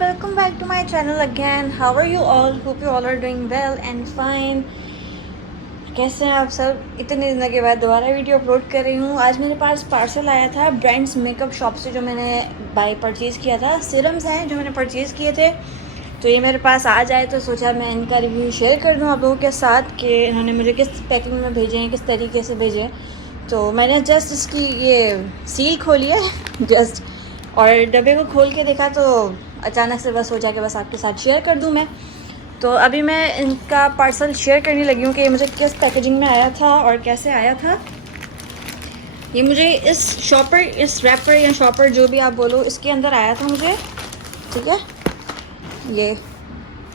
welcome back to my channel again. How are you all? Hope you all are doing well and fine. कैसे हैं आप सब? इतने दिनों के बाद दोबारा वीडियो अपलोड कर रही हूँ. आज मेरे पास पार्सल आया था ब्रांड्स मेकअप शॉप से, जो मैंने परचेज़ किया था. सिरम्स हैं जो मैंने परचेज़ किए थे, तो ये मेरे पास आ जाए तो सोचा मैं इनका रिव्यू शेयर कर दूँ आप लोगों के साथ कि इन्होंने मुझे किस पैकिंग में भेजे हैं, किस तरीके से भेजे. तो मैंने जस्ट इसकी ये सील खोली है जस्ट, और डब्बे को खोल के देखा तो अचानक से बस सोचा कि बस आपके साथ शेयर कर दूं मैं. तो अभी मैं इनका पार्सल शेयर करने लगी हूँ कि मुझे किस पैकेजिंग में आया था और कैसे आया था. ये मुझे इस शॉपर, इस रैपर या शॉपर जो भी आप बोलो, इसके अंदर आया था मुझे. ठीक है, ये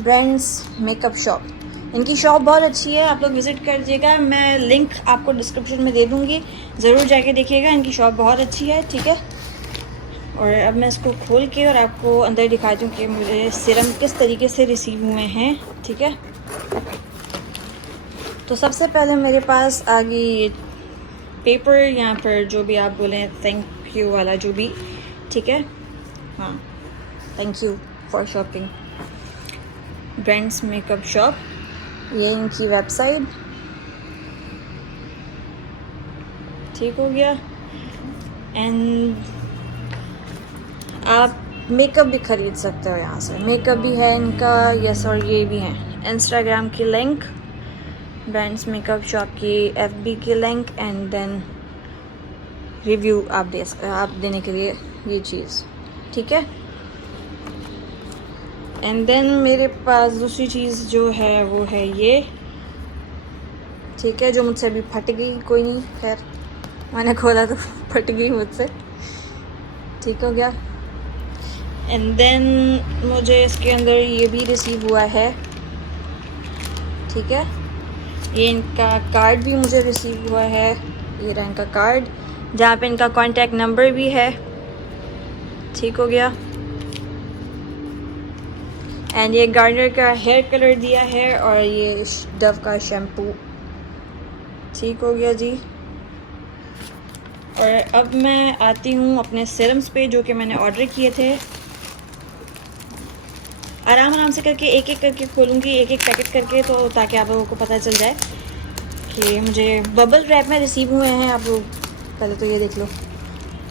ब्रांड्स मेकअप शॉप, इनकी शॉप बहुत अच्छी है, आप लोग विज़िट कर दीजिएगा. मैं लिंक आपको डिस्क्रिप्शन में दे दूँगी, ज़रूर जाके देखिएगा. इनकी शॉप बहुत अच्छी है. ठीक है, और अब मैं इसको खोल के और आपको अंदर दिखाती हूँ कि मुझे सीरम किस तरीके से रिसीव हुए हैं. ठीक है, तो सबसे पहले मेरे पास आ गई पेपर, यहाँ पर जो भी आप बोलें, थैंक यू वाला जो भी. ठीक है, हाँ, thank you for shopping brands makeup shop. ये इनकी वेबसाइट. ठीक हो गया. एंड आप मेकअप भी ख़रीद सकते हो यहाँ से. मेकअप भी है इनका, यस, और ये भी है. इंस्टाग्राम की लिंक, ब्रांड्स मेकअप शॉप की FB की लिंक, एंड देन रिव्यू आप देने के लिए ये चीज़. ठीक है, एंड देन मेरे पास दूसरी चीज़ जो है वो है ये. ठीक है, जो मुझसे अभी फट गई, कोई नहीं, खैर मैंने खोला तो फट गई मुझसे. ठीक हो गया. एंड देन मुझे इसके अंदर ये भी रिसीव हुआ है. ठीक है, ये इनका कार्ड भी मुझे रिसीव हुआ है. ये रहा इनका कार्ड, जहाँ पे इनका कॉन्टैक्ट नंबर भी है. ठीक हो गया. एंड ये गार्नियर का हेयर कलर दिया है, और ये डव का शैम्पू. ठीक हो गया जी. और अब मैं आती हूँ अपने सीरम्स पे, जो कि मैंने ऑर्डर किए थे. आराम से करके एक एक करके खोलूँगी, एक एक पैकेट करके, तो ताकि आप लोगों को पता चल जाए कि मुझे बबल रैप में रिसीव हुए हैं. आप लोग पहले तो ये देख लो,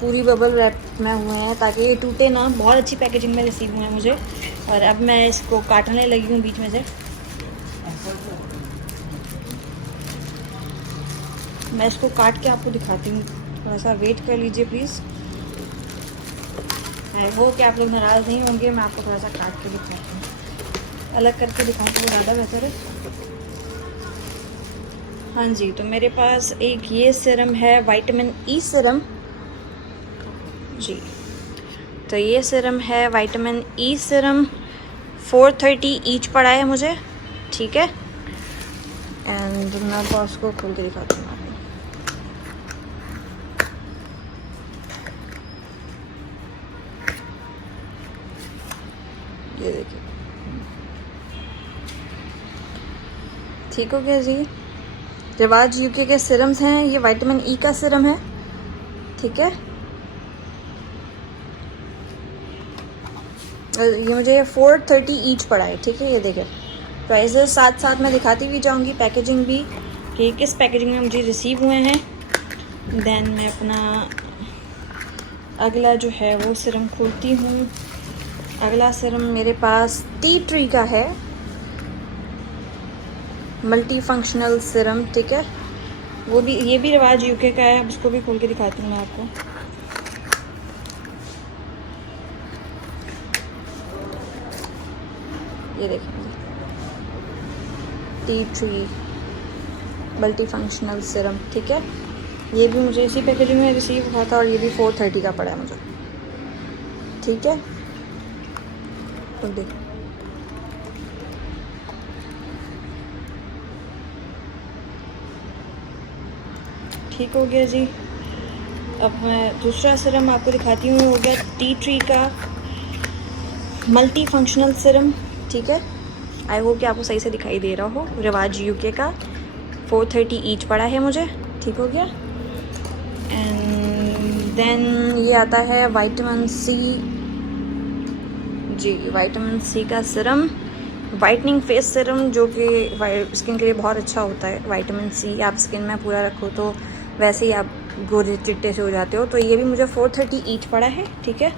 पूरी बबल रैप में हुए हैं ताकि ये टूटे ना. बहुत अच्छी पैकेजिंग में रिसीव हुए हैं मुझे. और अब मैं इसको काटने लगी हूँ बीच में से. मैं इसको काट के आपको दिखाती हूँ, थोड़ा सा वेट कर लीजिए प्लीज़. वो कि आप लोग नाराज़ नहीं होंगे. मैं आपको थोड़ा सा काट के दिखाती हूँ, अलग करके दिखाऊँ तो ज़्यादा बेहतर है. हाँ जी, तो मेरे पास एक ये सीरम है, विटामिन ई सीरम जी. तो ये सीरम है विटामिन ई सीरम, 430 ईच पड़ा है मुझे. ठीक है, एंड मैं बॉक्स को खोल के दिखाती हूँ आपको. ये देखिए. ठीक हो गया जी. रिवाज यूके के सीरम्स हैं, ये विटामिन ई का सीरम है. ठीक है, ये मुझे 430 ईच पड़ा है. ठीक है, ये देखिए प्राइसेस साथ साथ मैं दिखाती भी जाऊंगी, पैकेजिंग भी, कि किस पैकेजिंग में मुझे रिसीव हुए हैं. देन मैं अपना अगला जो है वो सीरम खोलती हूँ. अगला सीरम मेरे पास टी ट्री का है, मल्टी फंक्शनल सीरम. ठीक है, वो भी, ये भी रिवाज यूके का है. अब इसको भी खोल के दिखाती हूँ मैं आपको. ये देखिए, tea tree multi functional serum. ठीक है, ये भी मुझे इसी पैकेजिंग में रिसीव हुआ था, और ये भी 430 का पड़ा है मुझे. ठीक है, तो देखो, ठीक हो गया जी. अब मैं दूसरा सीरम आपको दिखाती हूँ. हो गया टी ट्री का मल्टी फंक्शनल सीरम. ठीक है, आई होप कि आपको सही से दिखाई दे रहा हो. रिवाज यूके का 430 ईच पड़ा है मुझे. ठीक हो गया. एंड देन ये आता है विटामिन सी जी विटामिन सी का सिरम, वाइटनिंग फेस सिरम, जो कि स्किन के लिए बहुत अच्छा होता है। विटामिन सी आप स्किन में पूरा रखो तो वैसे ही आप गोरे चिट्टे से हो जाते हो। तो ये भी मुझे 430 ईच पड़ा है, ठीक है।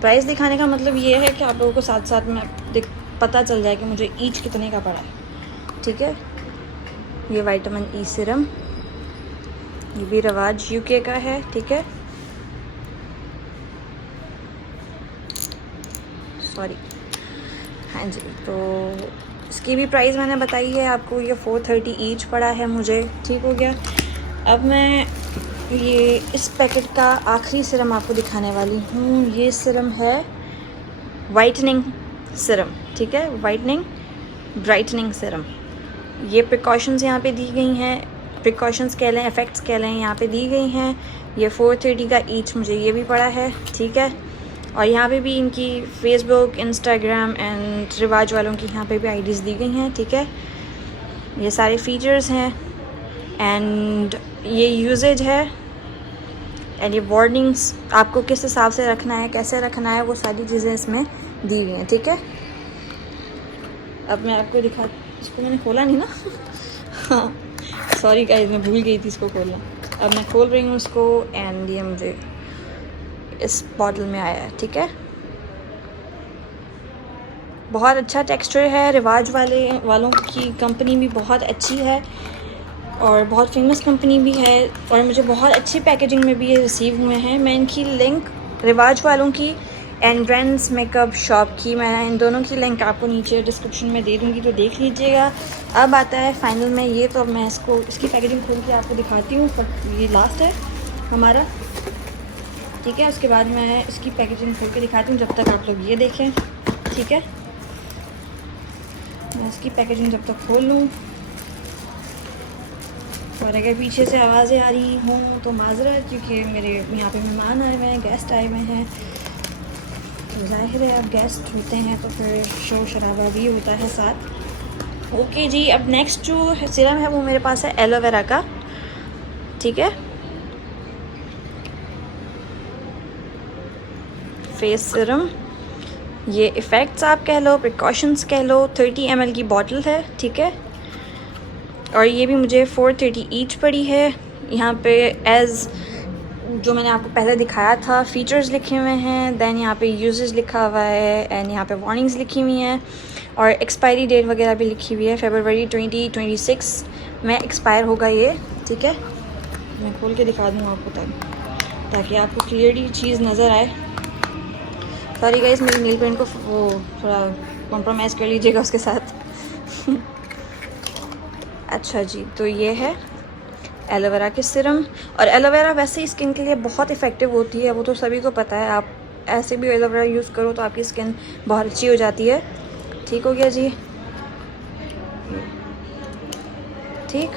प्राइस दिखाने का मतलब ये है कि आप लोगों को साथ साथ में पता चल जाए कि मुझे ईच कितने का पड़ा है, ठीक है। ये विटामिन ई सिरम, ये भी रिवाज यूके का है, ठीक है। सॉरी, हाँ जी। तो इसकी भी प्राइस मैंने बताई है आपको, ये 430 ईच पड़ा है मुझे, ठीक हो गया। अब मैं ये इस पैकेट का आखिरी सिरम आपको दिखाने वाली हूँ। ये सिरम है वाइटनिंग सिरम, ठीक है, वाइटनिंग ब्राइटनिंग सिरम। ये प्रिकॉशंस यहाँ पे दी गई हैं, प्रिकॉशंस कह लें, इफ़ेक्ट्स कह लें, यहाँ पे दी गई हैं। ये 430 का ईच मुझे ये भी पड़ा है, ठीक है। और यहाँ पे भी इनकी फेसबुक, इंस्टाग्राम एंड रिवाज वालों की यहाँ पे भी आईडीज़ दी गई हैं, ठीक है। ये सारे फीचर्स हैं एंड ये यूजेज है एंड ये वार्निंग्स, आपको किस हिसाब से रखना है, कैसे रखना है, वो सारी चीज़ें इसमें दी गई हैं, ठीक है। अब मैं आपको दिखा, इसको मैंने खोला नहीं ना हाँ सॉरी गाइस, मैं भूल गई थी इसको खोलना। अब मैं खोल रही हूँ इसको एंड ये मुझे इस बॉटल में आया है, ठीक है। बहुत अच्छा टेक्सचर है, रिवाज वालों की कंपनी भी बहुत अच्छी है और बहुत फेमस कंपनी भी है और मुझे बहुत अच्छी पैकेजिंग में भी ये रिसीव हुए हैं। मैं इनकी लिंक, रिवाज वालों की एंड ब्रांड्स मेकअप शॉप की, मैं इन दोनों की लिंक आपको नीचे डिस्क्रिप्शन में दे दूँगी, तो देख लीजिएगा। अब आता है फाइनल में ये, तो मैं इसकी पैकेजिंग खोल के आपको दिखाती हूँ। ये लास्ट है हमारा, ठीक है। उसके बाद मैं इसकी पैकेजिंग खोल के दिखाती हूँ, जब तक आप लोग ये देखें, ठीक है। मैं इसकी पैकेजिंग जब तक खोल लूँ, और अगर पीछे से आवाज़ें आ रही हों तो माजरत, क्योंकि मेरे यहाँ पे मेहमान आए हुए हैं, गेस्ट आए हुए हैं। तो जाहिर है अब गेस्ट होते हैं तो फिर शोर शराबा भी होता है साथ। ओके जी, अब नेक्स्ट जो सिरम है वो मेरे पास है एलोवेरा का, ठीक है। फेस सिरम, ये इफ़ेक्ट्स आप कह लो, प्रिकॉशंस कह लो, 30 ml की बॉटल है, ठीक है। और ये भी मुझे 430 ईच पड़ी है। यहाँ पे एज़ जो मैंने आपको पहले दिखाया था, फ़ीचर्स लिखे हुए हैं, दैन यहाँ पे यूजेस लिखा हुआ है एंड यहाँ पे वार्निंग्स लिखी हुई हैं और एक्सपायरी डेट वगैरह भी लिखी हुई है। फरवरी 2026 में एक्सपायर होगा ये, ठीक है। मैं खोल के दिखा दूँ आपको ताकि आपको क्लियरली चीज़ नज़र आए। सॉरी गाइस, मेरी नील पेंट को वो थोड़ा कॉम्प्रोमाइज़ कर लीजिएगा उसके साथ अच्छा जी, तो ये है एलोवेरा की सिरम। और एलोवेरा वैसे ही स्किन के लिए बहुत इफ़ेक्टिव होती है, वो तो सभी को पता है। आप ऐसे भी एलोवेरा यूज़ करो तो आपकी स्किन बहुत अच्छी हो जाती है, ठीक हो गया जी, ठीक।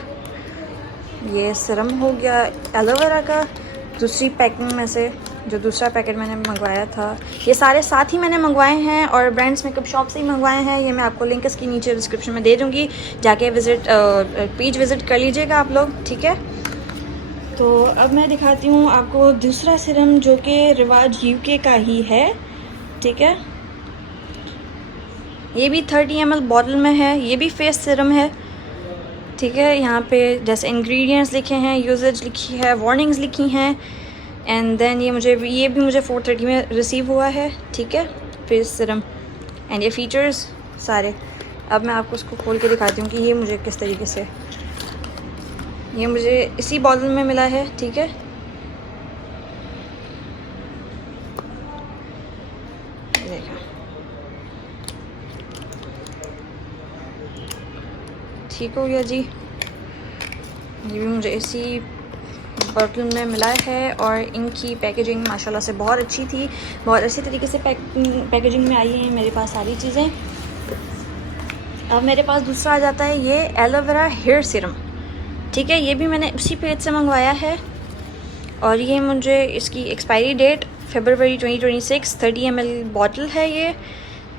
ये सिरम हो गया एलोवेरा का। दूसरी पैकिंग में से जो दूसरा पैकेट मैंने मंगवाया था, ये सारे साथ ही मैंने मंगवाए हैं और ब्रांड्स मेकअप शॉप से ही मंगवाए हैं। ये मैं आपको लिंक इसकी नीचे डिस्क्रिप्शन में दे दूँगी, जाके पेज विज़िट कर लीजिएगा आप लोग, ठीक है। तो अब मैं दिखाती हूँ आपको दूसरा सिरम जो कि रिवाज यूके का ही है, ठीक है। ये भी 30 ml बॉटल में है, ये भी फेस सिरम है, ठीक है। यहाँ पे जैसे इंग्रेडिएंट्स लिखे हैं, यूजेज लिखी है, वार्निंग्स लिखी हैं एंड देन ये भी मुझे 430 में रिसीव हुआ है, ठीक है, फेस सिरम एंड ये फीचर्स सारे। अब मैं आपको उसको खोल के दिखाती हूँ कि ये मुझे किस तरीके से, ये मुझे इसी बॉटल में मिला है, ठीक है। देखा, ठीक हो गया जी। ये भी मुझे इसी बॉटल में मिला है और इनकी पैकेजिंग माशाल्लाह से बहुत अच्छी थी, बहुत अच्छी तरीके से पैकेजिंग में आई है मेरे पास सारी चीज़ें। अब मेरे पास दूसरा आ जाता है ये एलोवेरा हेयर सीरम, ठीक है। ये भी मैंने उसी पेज से मंगवाया है और ये मुझे इसकी एक्सपायरी डेट फरवरी 2026, 30 ml बॉटल है ये,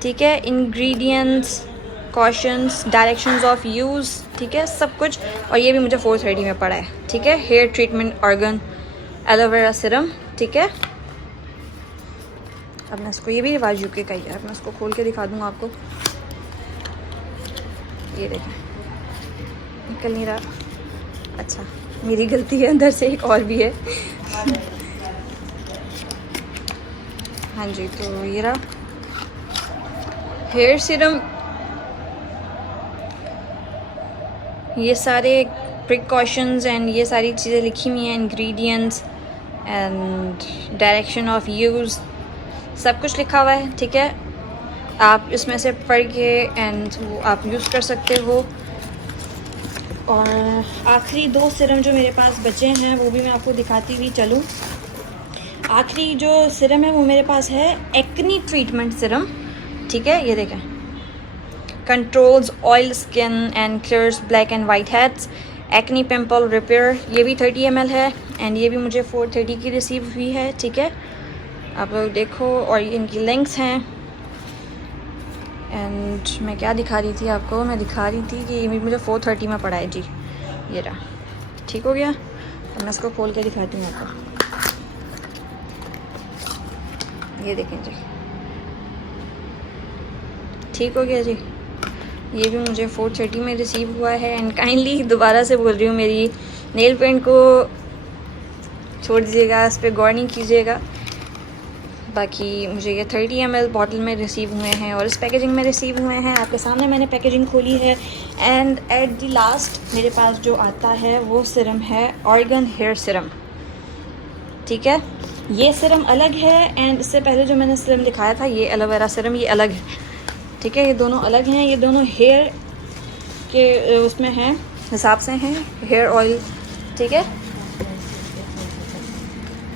ठीक है। Ingredients, cautions, directions of use, ठीक है, सब कुछ। और ये भी मुझे 430 में पड़ा है, ठीक है। Hair treatment organ aloe vera serum, ठीक है। अब मैं इसको, ये भी रिवाज यूके का ही है, अब मैं इसको खोल के दिखा दूँगा आपको। ये देखें, निकल नहीं रहा। अच्छा, मेरी गलती है, अंदर से एक और भी है। हाँ जी, तो ये रहा हेयर सीरम। ये सारे प्रिकॉशंस एंड ये सारी चीज़ें लिखी हुई हैं, ingredients and direction of use, सब कुछ लिखा हुआ है, ठीक है। आप इसमें से पढ़ के एंड वो आप यूज़ कर सकते हो। और आखिरी 2 सिरम जो मेरे पास बचे हैं वो भी मैं आपको दिखाती हुई चलूँ। आखिरी जो सिरम है वो मेरे पास है एक्नी ट्रीटमेंट सिरम, ठीक है। ये देखें, controls oil skin and clears black and white heads, acne pimple repair. ये भी 30 ml है एंड ये भी मुझे 430 की रिसीव हुई है, ठीक है। आप लोग देखो, और ये इनकी लिंक्स हैं। एंड मैं क्या दिखा रही थी आपको, मैं दिखा रही थी कि ये मुझे 430 में पड़ा है जी। ये रहा, ठीक हो गया। अब मैं इसको खोल के दिखाती हूँ आपको। ये देखें जी, ठीक हो गया जी। ये भी मुझे 430 में रिसीव हुआ है। एंड काइंडली दोबारा से बोल रही हूँ, मेरी नेल पेंट को छोड़ दीजिएगा, इस पर गौर नहीं कीजिएगा। बाकी मुझे ये 30 ml बॉटल में रिसीव हुए हैं और इस पैकेजिंग में रिसीव हुए हैं। आपके सामने मैंने पैकेजिंग खोली है। एंड एट द लास्ट मेरे पास जो आता है वो सिरम है ऑर्गन हेयर सिरम, ठीक है। ये सिरम अलग है एंड इससे पहले जो मैंने सिरम दिखाया था ये एलोवेरा सिरम, ये अलग है, ठीक है। ये दोनों अलग हैं, ये दोनों हेयर के उसमें हैं, हिसाब से हैं, हेयर ऑयल, ठीक है।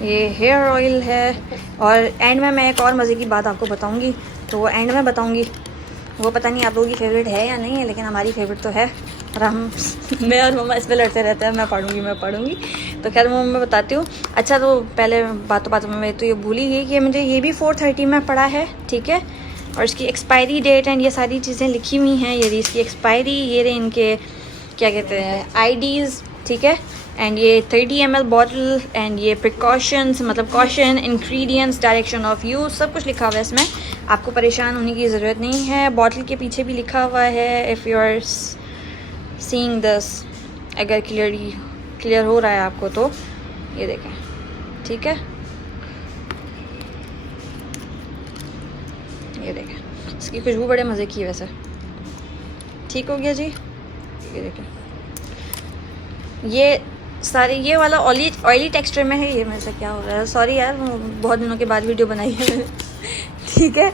ये हेयर ऑयल है। और एंड में मैं एक और मज़े की बात आपको बताऊंगी, तो वो एंड में बताऊंगी। वो पता नहीं आप लोगों की फेवरेट है या नहीं है, लेकिन हमारी फेवरेट तो है। और हम मैं और मम्मा इस पर लड़ते रहते हैं, मैं पढ़ूंगी। तो खैर मम्मा मैं बताती हूँ। अच्छा, तो पहले बातों में मैं तो ये भूल ही गई कि मुझे ये भी 430 में पड़ा है, ठीक है। और इसकी एक्सपायरी डेट एंड ये सारी चीज़ें लिखी हुई हैं। ये रही इसकी एक्सपायरी, ये रहे इनके क्या कहते हैं IDs, ठीक है। एंड ये 30 ml बॉटल एंड ये प्रिकॉशंस, मतलब caution, ingredients, direction of use, सब कुछ लिखा हुआ है इसमें। आपको परेशान होने की ज़रूरत नहीं है। बॉटल के पीछे भी लिखा हुआ है, if you are seeing this, अगर क्लियर हो रहा है आपको तो ये देखें, ठीक है। ये देखें, इसकी खुशबू बड़े मज़े की है वैसे, ठीक हो गया जी। ये देखें, ये सारे ये वाला ऑयली टेक्सचर में है। ये मेरे से क्या हो रहा है, सॉरी यार, बहुत दिनों के बाद वीडियो बनाई है मैंने, ठीक है।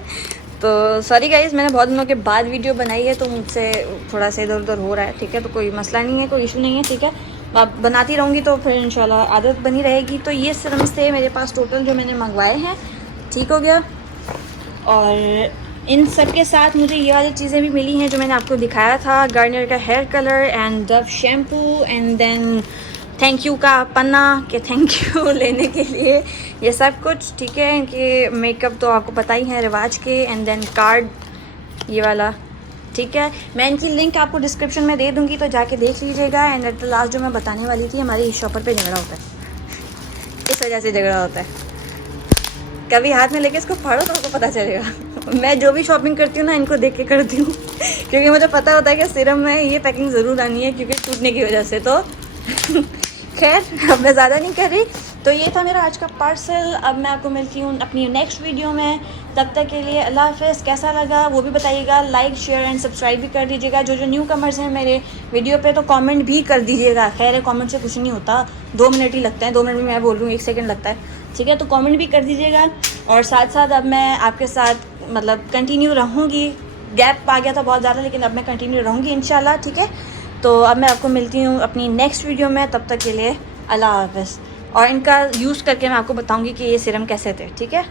तो सॉरी गाइस, मैंने बहुत दिनों के बाद वीडियो बनाई है तो मुझसे थोड़ा सा इधर उधर हो रहा है, ठीक है। तो कोई मसला नहीं है, कोई इशू नहीं है, ठीक है। अब बनाती रहूँगी तो फिर इंशाल्लाह आदत बनी रहेगी। तो ये सिरम से मेरे पास टोटल जो मैंने मंगवाए हैं, ठीक हो गया। और इन सब के साथ मुझे ये वाली चीज़ें भी मिली हैं जो मैंने आपको दिखाया था, गार्नियर का hair colour and Dove shampoo and then thank you का पन्ना के थैंक यू लेने के लिए, ये सब कुछ, ठीक है। कि मेकअप तो आपको पता ही है रिवाज के। एंड देन कार्ड ये वाला, ठीक है। मैं इनकी लिंक आपको डिस्क्रिप्शन में दे दूँगी, तो जाके देख लीजिएगा। एंड एट द लास्ट जो मैं बताने वाली थी, हमारी शॉपर पे झगड़ा होता है, इस वजह से झगड़ा होता है। कभी हाथ में लेके इसको फाड़ो तो आपको पता चलेगा। मैं जो भी शॉपिंग करती हूँ ना, इनको देख के करती हूँ क्योंकि मुझे पता होता है कि सिरम में ये पैकिंग ज़रूर आनी है, क्योंकि टूटने की वजह से। तो खैर, अब मैं ज़्यादा नहीं कर रही। तो ये था मेरा आज का पार्सल। अब मैं आपको मिलती हूँ अपनी नेक्स्ट वीडियो में। तब तक के लिए अल्लाह हाफ़िज़। कैसा लगा वो भी बताइएगा, लाइक शेयर एंड सब्सक्राइब भी कर दीजिएगा। जो न्यू कमर्स हैं मेरे वीडियो पे, तो कमेंट भी कर दीजिएगा। खैर, कमेंट से कुछ नहीं होता, 2 मिनट ही लगता है। 2 मिनट में मैं बोल रही हूँ 1 सेकंड लगता है, ठीक है। तो कमेंट भी कर दीजिएगा। और साथ साथ अब मैं आपके साथ मतलब कंटिन्यू रहूँगी। गैप आ गया था बहुत ज़्यादा, लेकिन अब मैं कंटिन्यू रहूँगी इंशाल्लाह, ठीक है। तो अब मैं आपको मिलती हूँ अपनी नेक्स्ट वीडियो में। तब तक के लिए अल्लाह हाफ़िज़। और इनका यूज़ करके मैं आपको बताऊँगी कि ये सिरम कैसे थे, ठीक है।